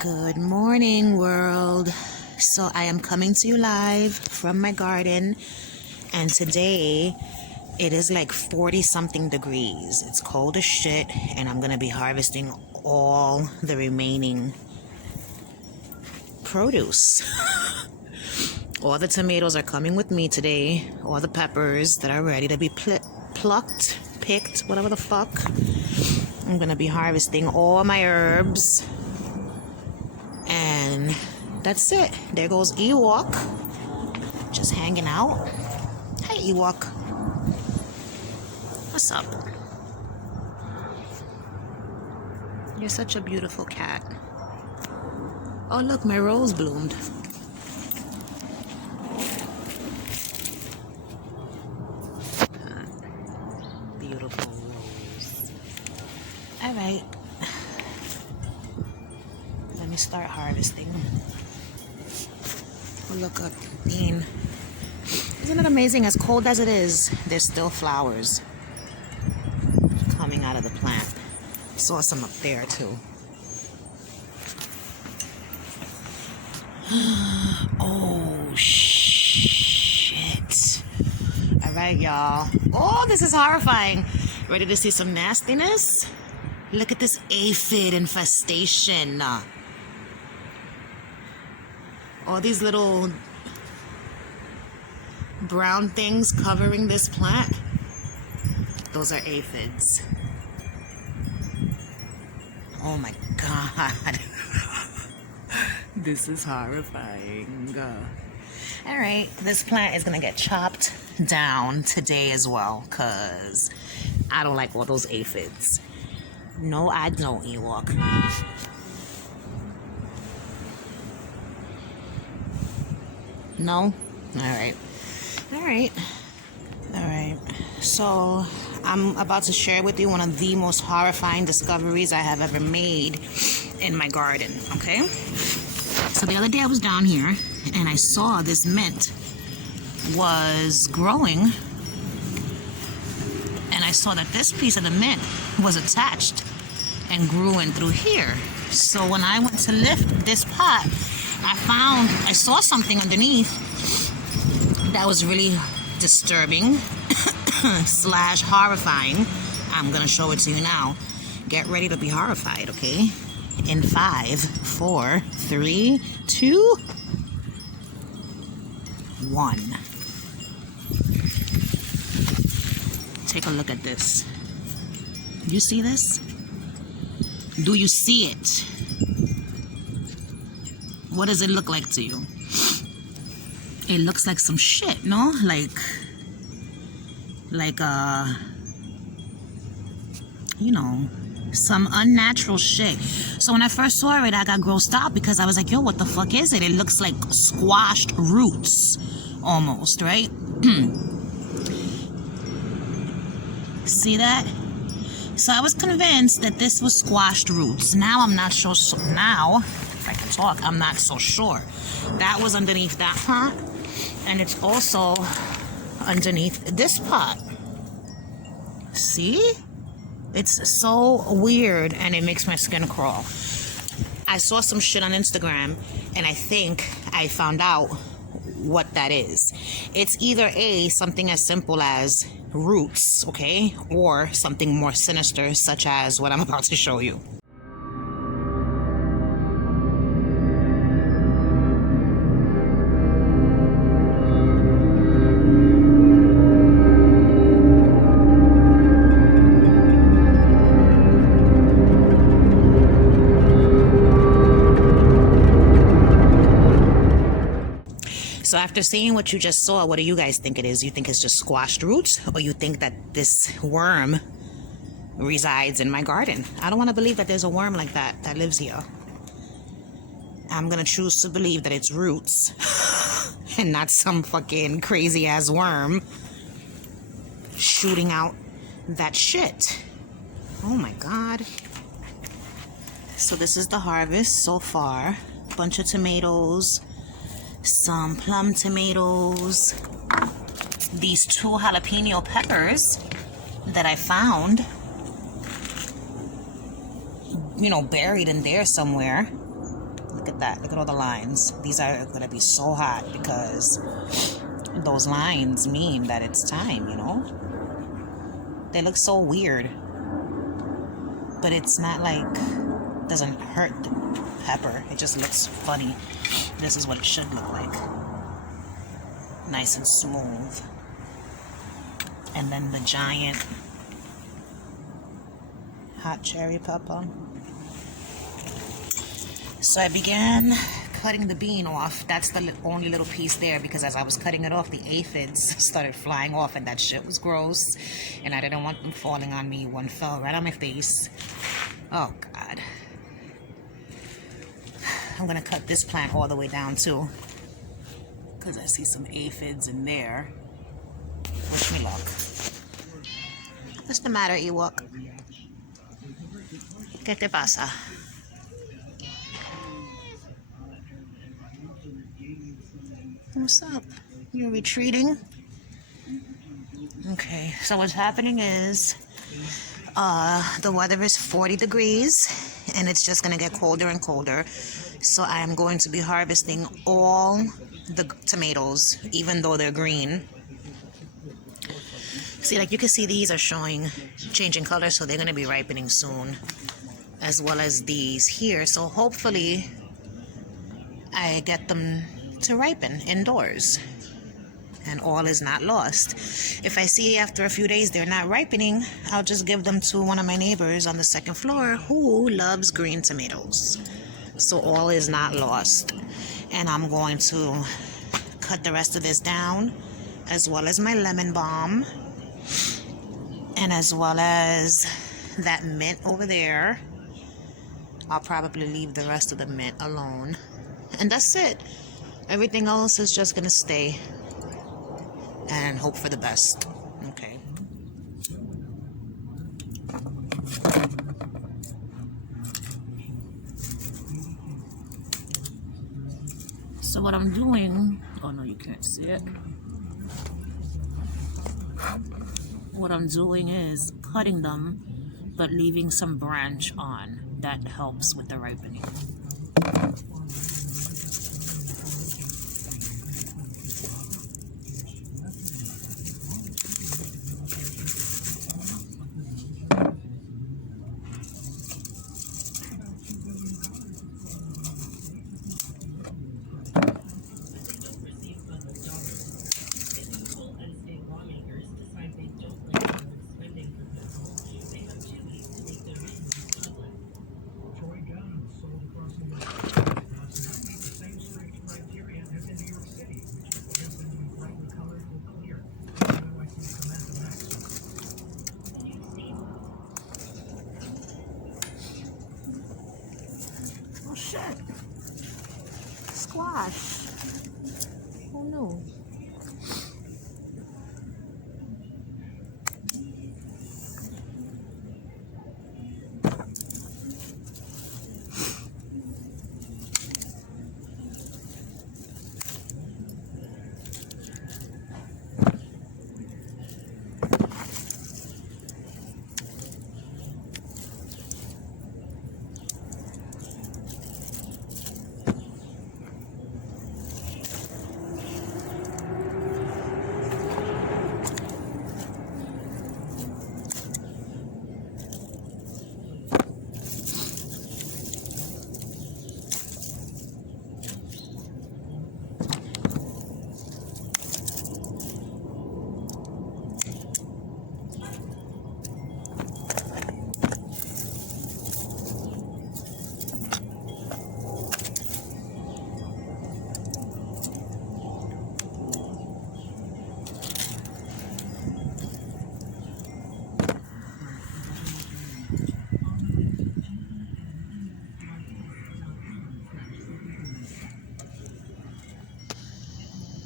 Good morning, world. So I am coming to you live from my garden, and today it is like 40 something degrees. It's cold as shit, and I'm gonna be harvesting all the remaining produce. All the tomatoes are coming with me today, all the peppers that are ready to be plucked, picked, whatever the fuck. I'm gonna be harvesting all my herbs. And that's it. There goes Ewok, just hanging out. Hey, Ewok. What's up? You're such a beautiful cat. Oh, look, my rose bloomed. Beautiful rose. All right. Let me start harvesting. Oh, look, a bean. Isn't it amazing? As cold as it is, there's still flowers coming out of the plant. Saw some up there too. Oh shit. All right, y'all. Oh, this is horrifying. Ready to see some nastiness? Look at this aphid infestation. All these little brown things covering this plant, those are aphids. Oh my god. This is horrifying. All right, this plant is gonna get chopped down today as well, because I don't like all those aphids. No, I don't, Ewok. No? Alright. So, I'm about to share with you one of the most horrifying discoveries I have ever made in my garden, okay? So the other day I was down here and I saw this mint was growing, and I saw that this piece of the mint was attached and grew in through here. So when I went to lift this pot, I saw something underneath that was really disturbing slash horrifying. I'm gonna show it to you now. Get ready to be horrified, okay? In 5, 4, 3, 2, 1. Take a look at this. You see this? Do you see it? What does it look like to you? It looks like some shit, no? Like you know, some unnatural shit. So when I first saw it, I got grossed out because I was like, yo, what the fuck is it? It looks like squashed roots almost, right? See that? So I was convinced that this was squashed roots. Now I'm not sure. Now, if I can talk, I'm not so sure. That was underneath that pot, and it's also underneath this pot. See? It's so weird, and it makes my skin crawl. I saw some shit on Instagram, and I think I found out what that is. It's either something as simple as roots, okay, or something more sinister, such as what I'm about to show you. So after seeing what you just saw, what do you guys think it is? You think it's just squashed roots, or you think that this worm resides in my garden? I don't want to believe that there's a worm like that lives here. I'm gonna choose to believe that it's roots and not some fucking crazy ass worm shooting out that shit. Oh my god. So this is the harvest so far. Bunch of tomatoes, some plum tomatoes, these 2 jalapeno peppers that I found, you know, buried in there somewhere. Look at that. Look at all the lines. These are going to be so hot because those lines mean that it's time, you know? They look so weird. But it's not like, doesn't hurt the pepper. It just looks funny. This is what it should look like. Nice and smooth. And then the giant hot cherry pepper. So I began cutting the bean off. That's the only little piece there, because as I was cutting it off, the aphids started flying off, and that shit was gross. And I didn't want them falling on me. One fell right on my face. Oh, God. I'm going to cut this plant all the way down, too, because I see some aphids in there. Wish me luck. What's the matter, Ewok? ¿Qué te pasa? What's up? You're retreating? Okay, so what's happening is the weather is 40 degrees and it's just gonna get colder and colder. So I am going to be harvesting all the tomatoes, even though they're green. See, like you can see, these are changing color, so they're gonna be ripening soon, as well as these here. So hopefully I get them to ripen indoors and all is not lost. If I see after a few days they're not ripening, I'll just give them to one of my neighbors on the second floor who loves green tomatoes. So all is not lost. And I'm going to cut the rest of this down, as well as my lemon balm, and as well as that mint over there. I'll probably leave the rest of the mint alone. And that's it. Everything else is just gonna stay and hope for the best. Okay. So what I'm doing, oh no, you can't see it. What I'm doing is cutting them, but leaving some branch on. That helps with the ripening. Shit. Squash. Oh no.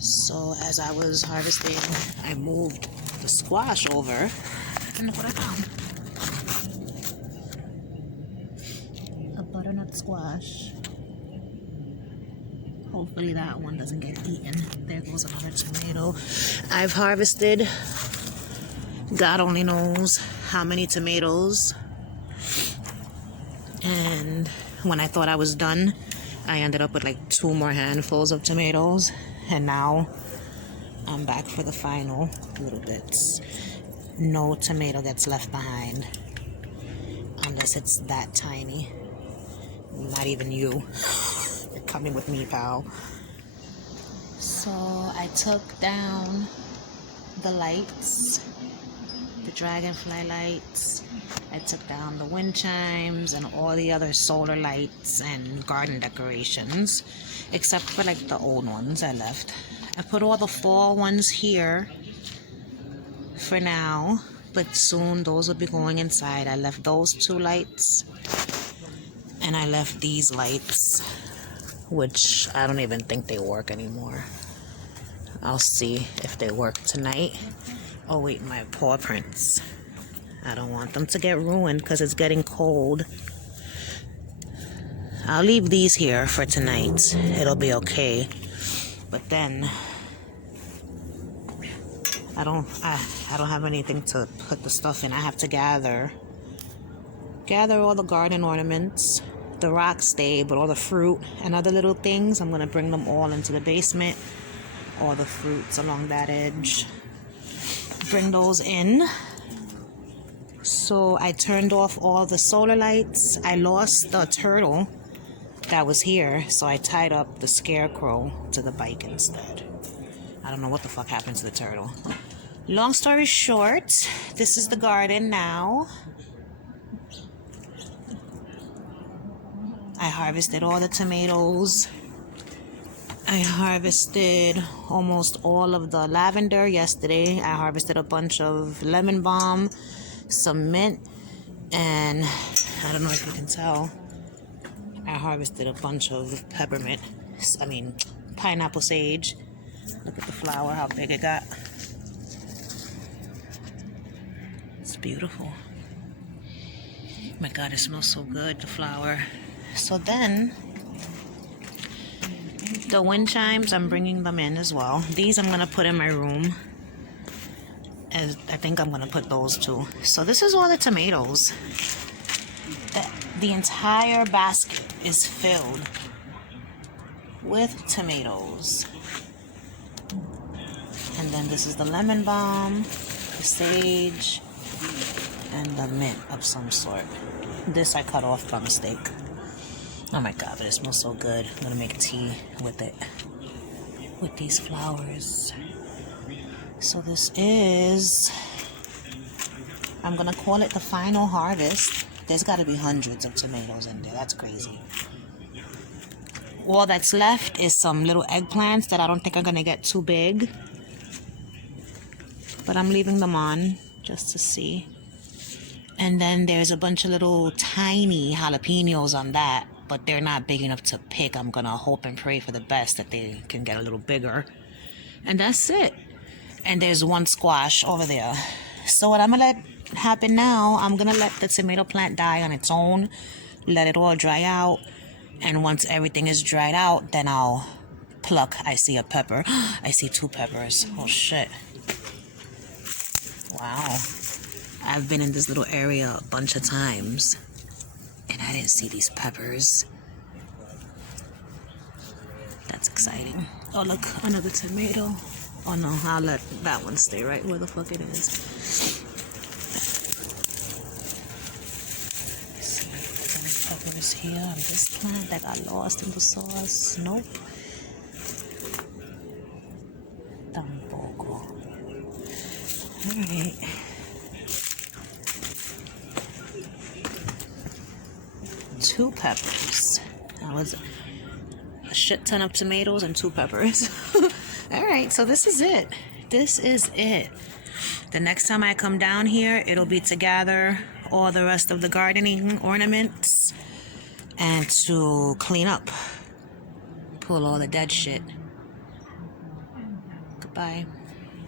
So as I was harvesting, I moved the squash over, and look what I found. A butternut squash. Hopefully that one doesn't get eaten. There goes another tomato. I've harvested, God only knows how many tomatoes. And when I thought I was done, I ended up with like 2 more handfuls of tomatoes, and now I'm back for the final little bits. No tomato gets left behind unless it's that tiny. Not even you. You're coming with me, pal. So I took down the lights, the dragonfly lights. I took down the wind chimes and all the other solar lights and garden decorations, except for like the old ones I left. I put all the fall ones here for now, but soon those will be going inside. I left those 2 lights, and I left these lights, which I don't even think they work anymore. I'll see if they work tonight. Oh wait, my paw prints. I don't want them to get ruined because it's getting cold. I'll leave these here for tonight. It'll be okay. But then I don't have anything to put the stuff in. I have to gather all the garden ornaments. The rocks stay, but all the fruit and other little things, I'm gonna bring them all into the basement. All the fruits along that edge, bring those in. So I turned off all the solar lights. I lost the turtle that was here, so I tied up the scarecrow to the bike instead. I don't know what the fuck happened to the turtle. Long story short, this is the garden now. I harvested all the tomatoes. I harvested almost all of the lavender yesterday. I harvested a bunch of lemon balm, some mint, and I don't know if you can tell, I harvested a bunch of peppermint. Pineapple sage. Look at the flower, how big it got. It's beautiful. Oh my God, it smells so good, the flower. So then, the wind chimes, I'm bringing them in as well. These I'm going to put in my room. I think I'm going to put those too. So this is all the tomatoes. The entire basket is filled with tomatoes. And then this is the lemon balm, the sage, and the mint of some sort. This I cut off by mistake. Oh my God, but it smells so good. I'm gonna make tea with it, with these flowers. So this is, I'm gonna call it the final harvest. There's gotta be hundreds of tomatoes in there. That's crazy. All that's left is some little eggplants that I don't think are gonna get too big, but I'm leaving them on just to see. And then there's a bunch of little tiny jalapenos on that, but they're not big enough to pick. I'm gonna hope and pray for the best that they can get a little bigger. And that's it. And there's one squash over there. So what I'm gonna let happen now, I'm gonna let the tomato plant die on its own, let it all dry out, and once everything is dried out, then I'll pluck. I see a pepper. I see 2 peppers. Oh shit. Wow. I've been in this little area a bunch of times, and I didn't see these peppers. That's exciting. Oh look, another tomato. Oh no, I'll let that one stay right where the fuck it is. Let's see, any peppers here on this plant that got lost in the sauce? Nope. Tampoco. Alright. Two peppers. That was a shit ton of tomatoes and 2 peppers. Alright, so this is it. This is it. The next time I come down here, it'll be to gather all the rest of the gardening ornaments and to clean up. Pull all the dead shit. Goodbye.